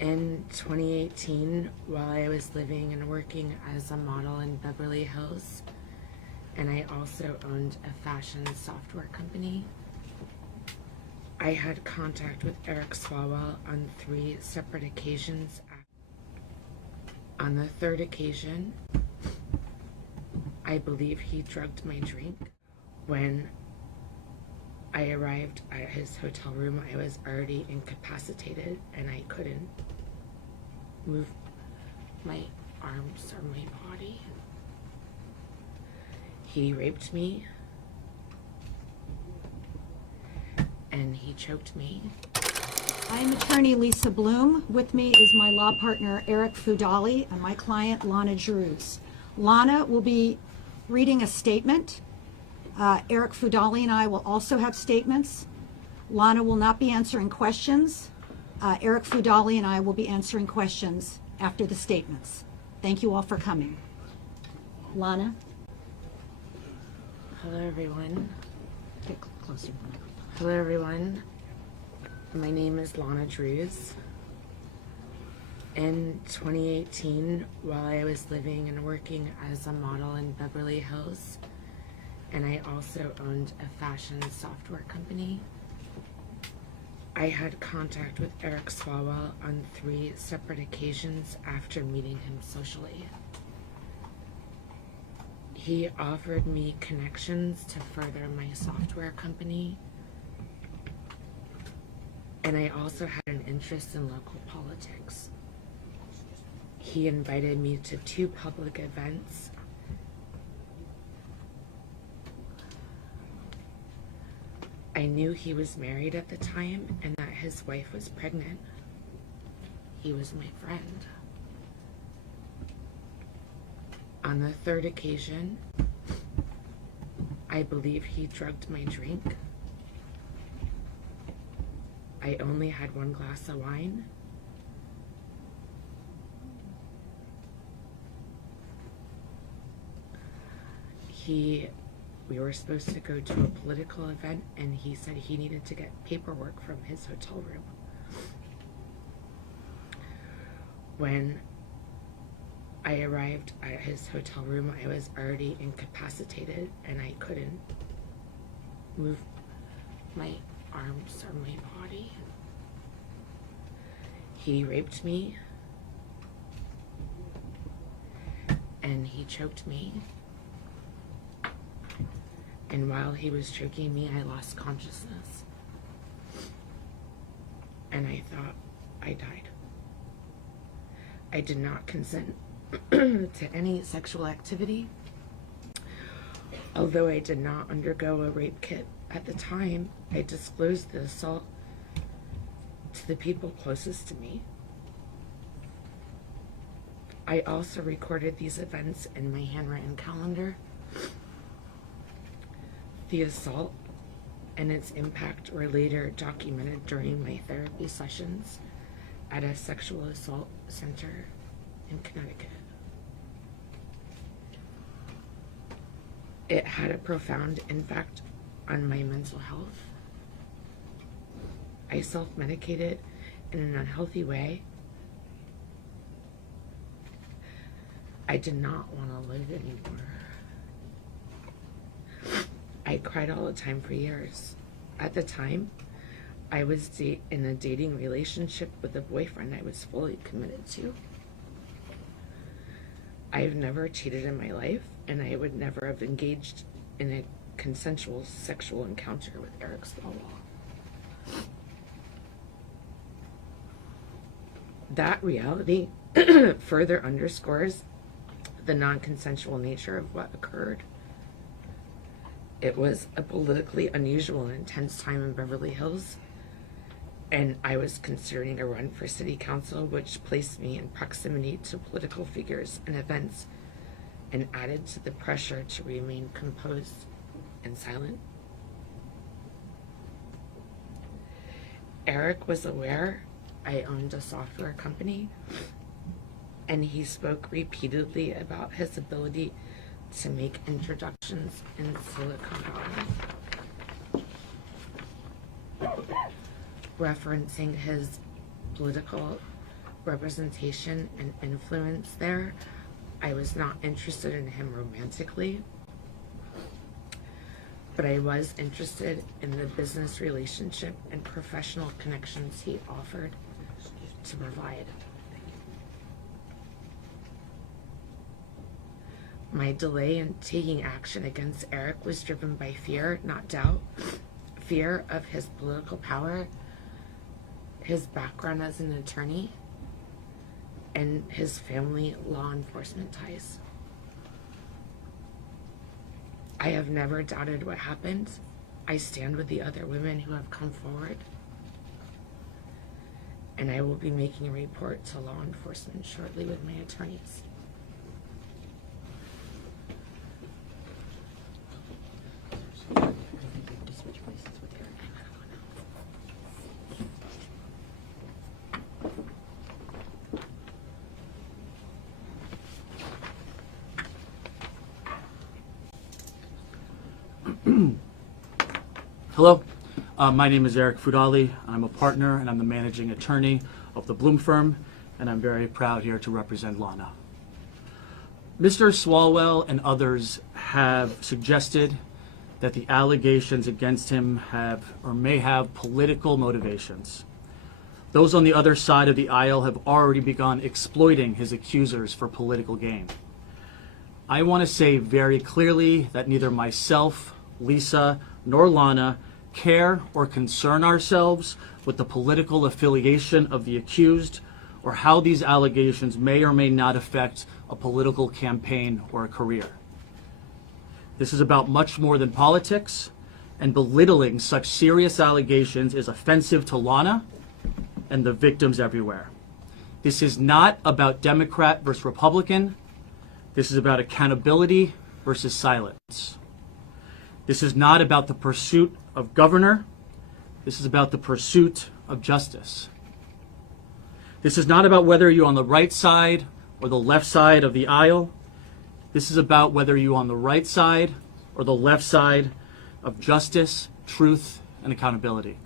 In 2018, while I was living and working as a model in Beverly Hills, and I also owned a fashion software company, I had contact with Eric Swalwell on 3 separate occasions. On the 3rd occasion, I believe he drugged my drink. When I arrived at his hotel room, I was already incapacitated and I couldn't move my arms or my body. He raped me and he choked me. I'm attorney Lisa Bloom. With me is my law partner Eric Swalwell and my client Lonna Drewes. Lonna will be reading a statement. Eric Swalwell and I will also have statements. Lonna will not be answering questions. Eric Swalwell and I will be answering questions after the statements. Thank you all for coming. Lonna? Hello, everyone. Get closer. Hello, everyone. My name is Lonna Drewes. In 2018, while I was living and working as a model in Beverly Hills, and I also owned a fashion software company, I had contact with Eric Swalwell on 3 separate occasions after meeting him socially. He offered me connections to further my software company, and I also had an interest in local politics. He invited me to 2 public events. I knew he was married at the time and that his wife was pregnant. He was my friend. On the 3rd occasion, I believe he drugged my drink. I only had 1 glass of wine. We were supposed to go to a political event, and he said he needed to get paperwork from his hotel room. When I arrived at his hotel room, I was already incapacitated and I couldn't move my arms or my body. He raped me and he choked me. And while he was choking me, I lost consciousness. And I thought I died. I did not consent to any sexual activity. Although I did not undergo a rape kit at the time, I disclosed the assault to the people closest to me. I also recorded these events in my handwritten calendar. The assault and its impact were later documented during my therapy sessions at a sexual assault center in Connecticut. It had a profound impact on my mental health. I self-medicated in an unhealthy way. I did not want to live anymore. I cried all the time for years. At the time, I was in a dating relationship with a boyfriend I was fully committed to. I've never cheated in my life, and I would never have engaged in a consensual sexual encounter with Eric Swalwell. That reality further underscores the non-consensual nature of what occurred. It was a politically unusual and intense time in Beverly Hills, and I was considering a run for city council, which placed me in proximity to political figures and events and added to the pressure to remain composed and silent. Eric was aware I owned a software company, and he spoke repeatedly about his ability to make introductions in Silicon Valley, referencing his political representation and influence there. I was not interested in him romantically, but I was interested in the business relationship and professional connections he offered to provide. My delay in taking action against Eric was driven by fear, not doubt. Fear of his political power, his background as an attorney, and his family law enforcement ties. I have never doubted what happened. I stand with the other women who have come forward, and I will be making a report to law enforcement shortly with my attorneys. Hello, my name is Eric Swalwell. I'm a partner and I'm the managing attorney of the Bloom firm, and I'm very proud here to represent Lonna. Mr. Swalwell and others have suggested that the allegations against him have or may have political motivations. Those on the other side of the aisle have already begun exploiting his accusers for political gain. I want to say very clearly that neither myself, Lisa, nor Lonna care or concern ourselves with the political affiliation of the accused or how these allegations may or may not affect a political campaign or a career. This is about much more than politics, and belittling such serious allegations is offensive to Lonna and the victims everywhere. This is not about Democrat versus Republican. This is about accountability versus silence. This is not about the pursuit of governor. This is about the pursuit of justice. This is not about whether you're on the right side or the left side of the aisle. This is about whether you're on the right side or the left side of justice, truth, and accountability.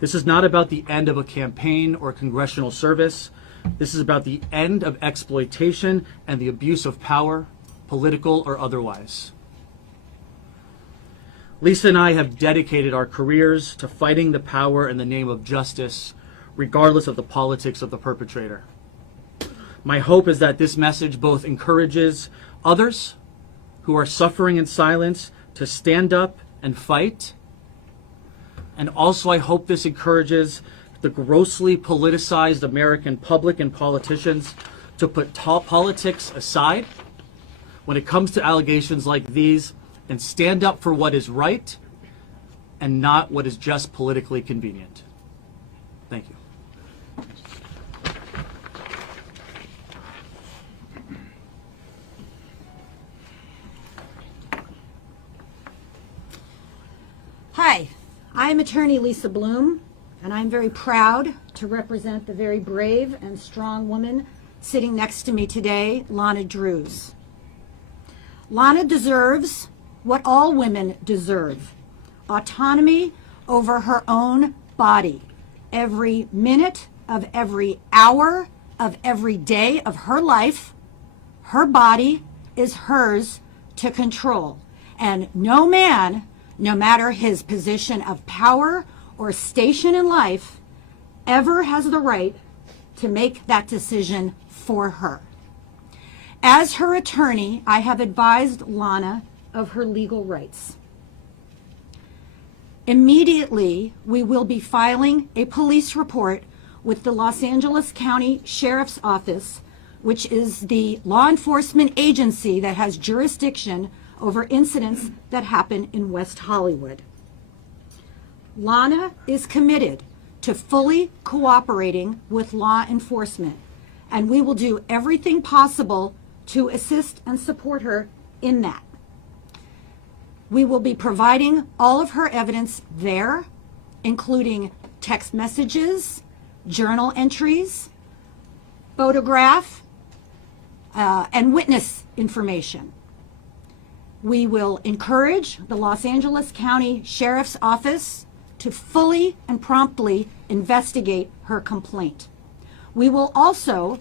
This is not about the end of a campaign or congressional service. This is about the end of exploitation and the abuse of power, political or otherwise. Lisa and I have dedicated our careers to fighting the power in the name of justice, regardless of the politics of the perpetrator. My hope is that this message both encourages others who are suffering in silence to stand up and fight, and also I hope this encourages the grossly politicized American public and politicians to put politics aside when it comes to allegations like these and stand up for what is right and not what is just politically convenient. Thank you. Hi, I'm attorney Lisa Bloom, and I'm very proud to represent the very brave and strong woman sitting next to me today, Lonna Drewes. Lonna deserves what all women deserve: autonomy over her own body. Every minute of every hour of every day of her life, her body is hers to control. And no man, no matter his position of power or station in life, ever has the right to make that decision for her. As her attorney, I have advised Lonna of her legal rights. Immediately, we will be filing a police report with the Los Angeles County Sheriff's Office, which is the law enforcement agency that has jurisdiction over incidents that happen in West Hollywood. Lonna is committed to fully cooperating with law enforcement, and we will do everything possible to assist and support her in that. We will be providing all of her evidence there, including text messages, journal entries, photograph, and witness information. We will encourage the Los Angeles County Sheriff's Office to fully and promptly investigate her complaint. We will also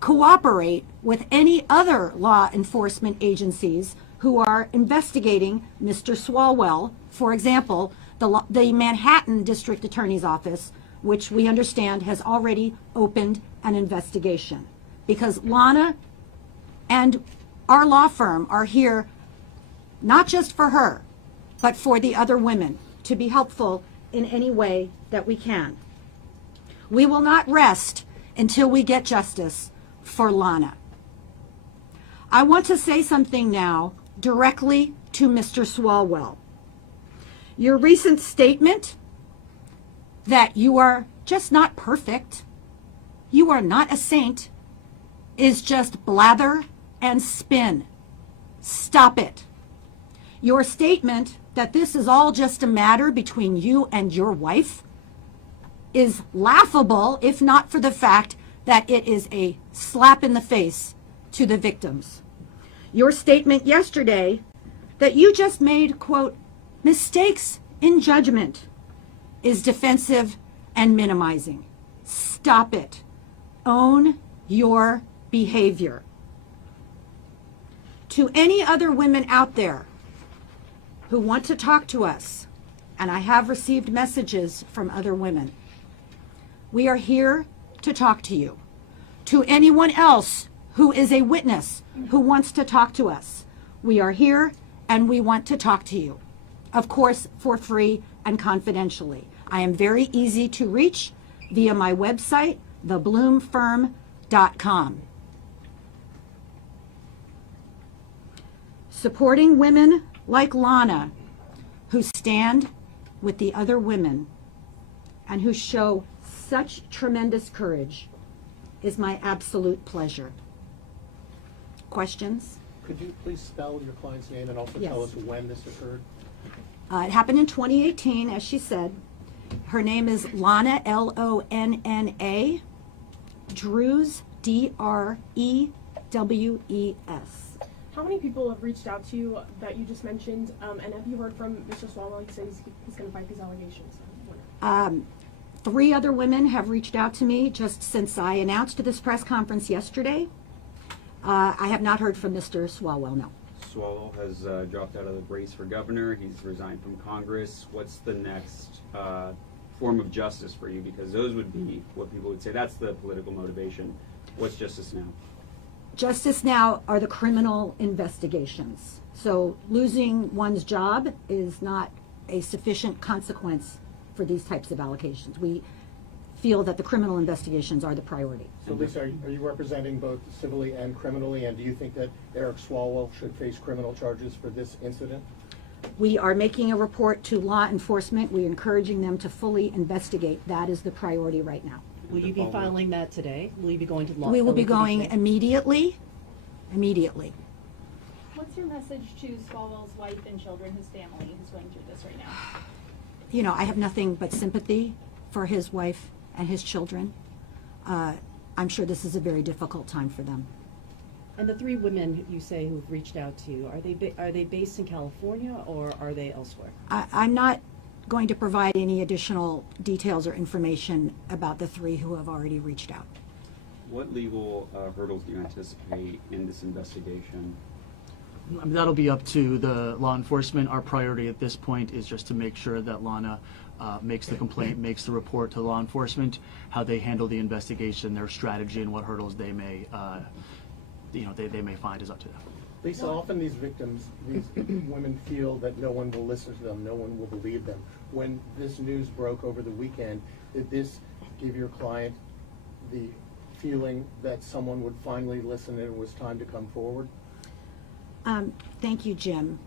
cooperate with any other law enforcement agencies who are investigating Mr. Swalwell. For example, the Manhattan District Attorney's Office, which we understand has already opened an investigation. Because Lonna and our law firm are here not just for her, but for the other women, to be helpful in any way that we can. We will not rest until we get justice for Lonna. I want to say something now directly to Mr. Swalwell. Your recent statement that you are just not perfect, you are not a saint, is just blather and spin. Stop it. Your statement that this is all just a matter between you and your wife is laughable, if not for the fact that it is a slap in the face to the victims. Your statement yesterday that you just made, quote, mistakes in judgment is defensive and minimizing. Stop it. Own your behavior. To any other women out there who want to talk to us, and I have received messages from other women, we are here to talk to you. To anyone else who is a witness who wants to talk to us, we are here and we want to talk to you. Of course, for free and confidentially. I am very easy to reach via my website, thebloomfirm.com. Supporting women like Lonna, who stand with the other women and who show such tremendous courage, is my absolute pleasure. Questions? Could you please spell your client's name and also Yes. tell us when this occurred? It happened in 2018, as she said. Her name is Lonna, Lonna, Drewes, Drewes. How many people have reached out to you that you just mentioned, and have you heard from Mr. Swalwell? He says he's going to fight these allegations. 3 other women have reached out to me just since I announced this press conference yesterday. I have not heard from Mr. Swalwell, no. Swalwell has dropped out of the race for governor. He's resigned from Congress. What's the next form of justice for you? Because those would be what people would say. That's the political motivation. What's justice now? Justice now are the criminal investigations. So losing one's job is not a sufficient consequence for these types of allegations. We feel that the criminal investigations are the priority. So Lisa, are you representing both civilly and criminally, and do you think that Eric Swalwell should face criminal charges for this incident? We are making a report to law enforcement. We're encouraging them to fully investigate. That is the priority right now. Will you be filing that today? Will you be going to law? We will be LAPD going today? immediately. What's your message to Swalwell's wife and children, his family, who's going through this right now? You know, I have nothing but sympathy for his wife and his children. I'm sure this is a very difficult time for them. And the 3 women you say who've reached out to you, are they based in California or are they elsewhere? I'm not going to provide any additional details or information about the 3 who have already reached out. What legal hurdles do you anticipate in this investigation? I mean, that'll be up to the law enforcement. Our priority at this point is just to make sure that Lonna makes the complaint, makes the report to law enforcement. How they handle the investigation, their strategy, and what hurdles they may, they may find is up to them. Lisa, often these victims, these women feel that no one will listen to them, no one will believe them. When this news broke over the weekend, did this give your client the feeling that someone would finally listen and it was time to come forward? Thank you, Jim.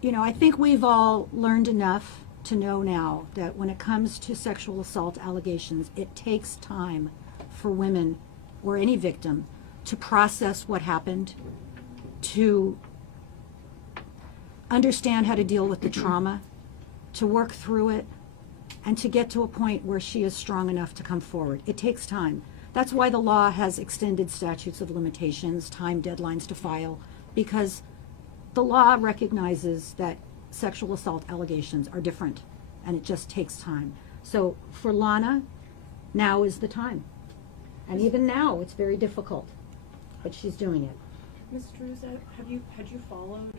You know, I think we've all learned enough to know now that when it comes to sexual assault allegations, it takes time for women or any victim to process what happened, to understand how to deal with the trauma, to work through it, and to get to a point where she is strong enough to come forward. It takes time. That's why the law has extended statutes of limitations, time deadlines to file, because the law recognizes that sexual assault allegations are different, and it just takes time. So for Lonna now is the time. And even now, it's very difficult, but she's doing it. Ms. Drewes, had you followed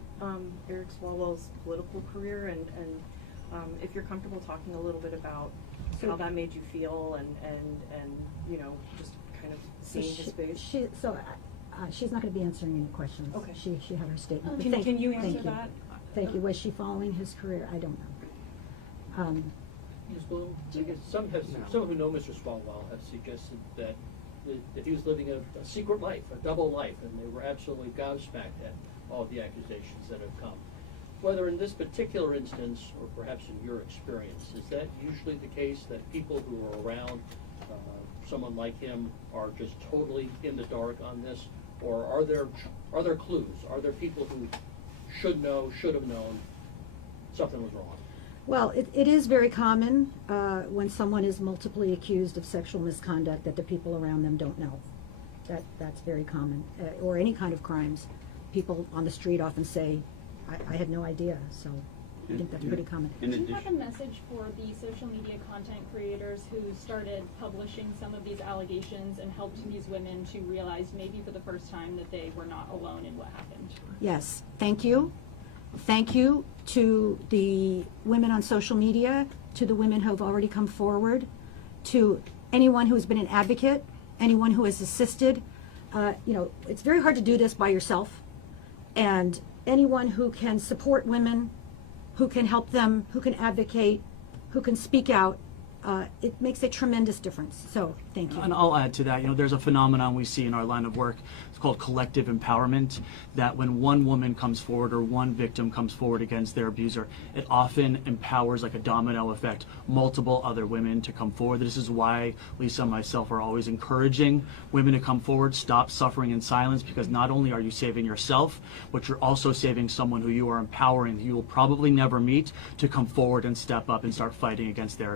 Eric Swalwell's political career, and if you're comfortable talking a little bit about how that made you feel, and you know, just kind of seeing his face? She's not going to be answering any questions. Okay. She had her statement. Can you thank answer that? Thank you. Was she following his career? I don't know. Ms. Bloom, I guess some who know Mr. Swalwell have suggested that he was living a secret life, a double life, and they were absolutely gobsmacked at all of the accusations that have come. Whether in this particular instance, or perhaps in your experience, is that usually the case, that people who are around someone like him are just totally in the dark on this, or are there clues? Are there people who should know, should have known something was wrong? Well, it is very common when someone is multiply accused of sexual misconduct that the people around them don't know. That's very common. Or any kind of crimes. People on the street often say, I had no idea. So I think that's pretty common. Do you have a message for the social media content creators who started publishing some of these allegations and helped these women to realize maybe for the first time that they were not alone in what happened? Yes, thank you. Thank you to the women on social media, to the women who have already come forward, to anyone who has been an advocate, anyone who has assisted. You know, it's very hard to do this by yourself. And anyone who can support women, who can help them, who can advocate, who can speak out, it makes a tremendous difference. So thank you. And I'll add to that, you know, there's a phenomenon we see in our line of work. It's called collective empowerment, that when one woman comes forward or one victim comes forward against their abuser, it often empowers, like a domino effect, multiple other women to come forward. This is why Lisa and myself are always encouraging women to come forward, stop suffering in silence, because not only are you saving yourself, but you're also saving someone who you are empowering, who you will probably never meet, to come forward and step up and start fighting against their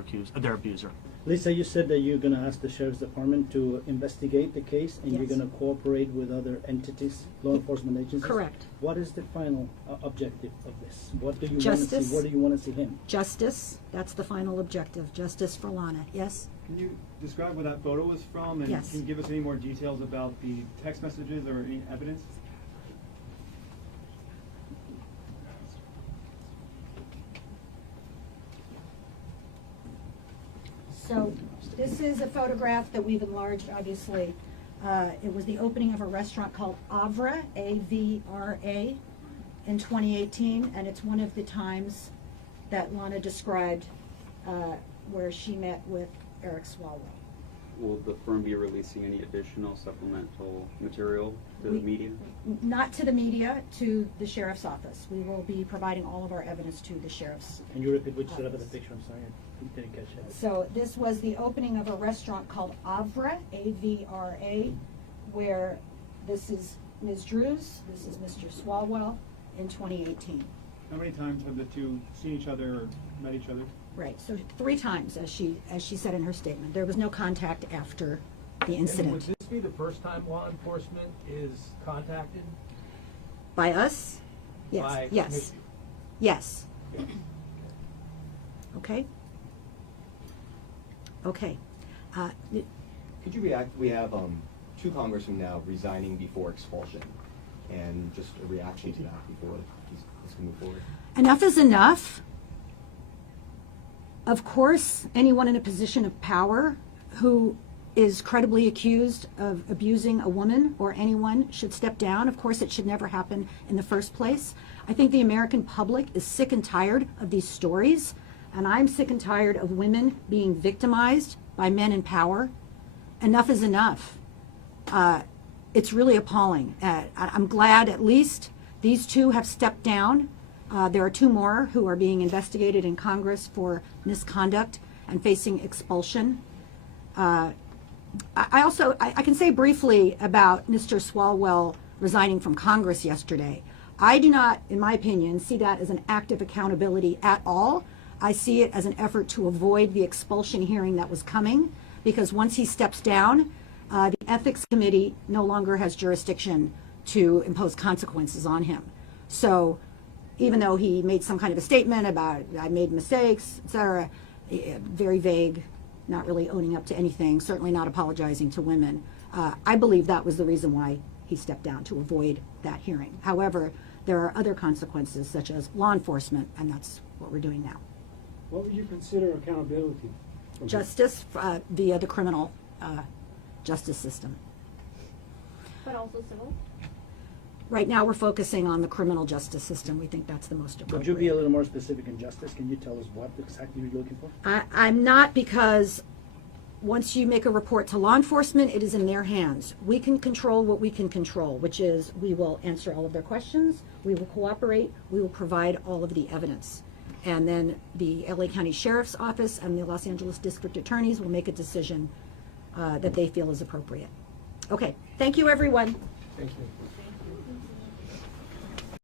abuser. Lisa, you said that you're going to ask the Sheriff's Department to investigate the case, and Yes. you're going to cooperate with other entities, law enforcement agencies? Correct. What is the final objective of this? What do you want to Justice. see? Where do you want to see him? Justice, that's the final objective. Justice for Lonna. Yes? Can you describe where that photo was from, and Yes. can you give us any more details about the text messages or any evidence? So this is a photograph that we've enlarged, obviously. It was the opening of a restaurant called Avra, A-V-R-A, in 2018, and it's one of the times that Lonna described where she met with Eric Swalwell. Will the firm be releasing any additional supplemental material to the We- media? Not to the media, to the sheriff's office. We will be providing all of our evidence to the sheriff's. Can you repeat which side of the picture? I'm sorry, I didn't catch that. So this was the opening of a restaurant called Avra, A-V-R-A, where this is Ms. Drewes, this is Mr. Swalwell, in 2018. How many times have the two seen each other or met each other? Right, so 3 times, as she said in her statement. There was no contact after the incident. And would this be the first time law enforcement is contacted? By us? Yes, By yes, Ms. yes. Okay? Okay. Could you react? We have 2 congressmen now resigning before expulsion, and just a reaction to that before this can move forward. Enough is enough. Of course, anyone in a position of power who is credibly accused of abusing a woman or anyone should step down. Of course, it should never happen in the first place. I think the American public is sick and tired of these stories, and I'm sick and tired of women being victimized by men in power. Enough is enough. It's really appalling. I'm glad at least these 2 have stepped down. There are 2 more who are being investigated in Congress for misconduct and facing expulsion. I can say briefly about Mr. Swalwell resigning from Congress yesterday. I do not, in my opinion, see that as an act of accountability at all. I see it as an effort to avoid the expulsion hearing that was coming, because once he steps down, the Ethics Committee no longer has jurisdiction to impose consequences on him. So even though he made some kind of a statement about, I made mistakes, etc., very vague, not really owning up to anything, certainly not apologizing to women. I believe that was the reason why he stepped down, to avoid that hearing. However, there are other consequences, such as law enforcement, and that's what we're doing now. What would you consider accountability? from him? Justice via the criminal justice system. But also civil? Right now, we're focusing on the criminal justice system. We think that's the most appropriate. Could you be a little more specific in justice? Can you tell us what exactly you're looking for? I'm not, because once you make a report to law enforcement, it is in their hands. We can control what we can control, which is we will answer all of their questions, we will cooperate, we will provide all of the evidence. And then the LA County Sheriff's Office and the Los Angeles District Attorneys will make a decision that they feel is appropriate. Okay, thank you, everyone. Thank you.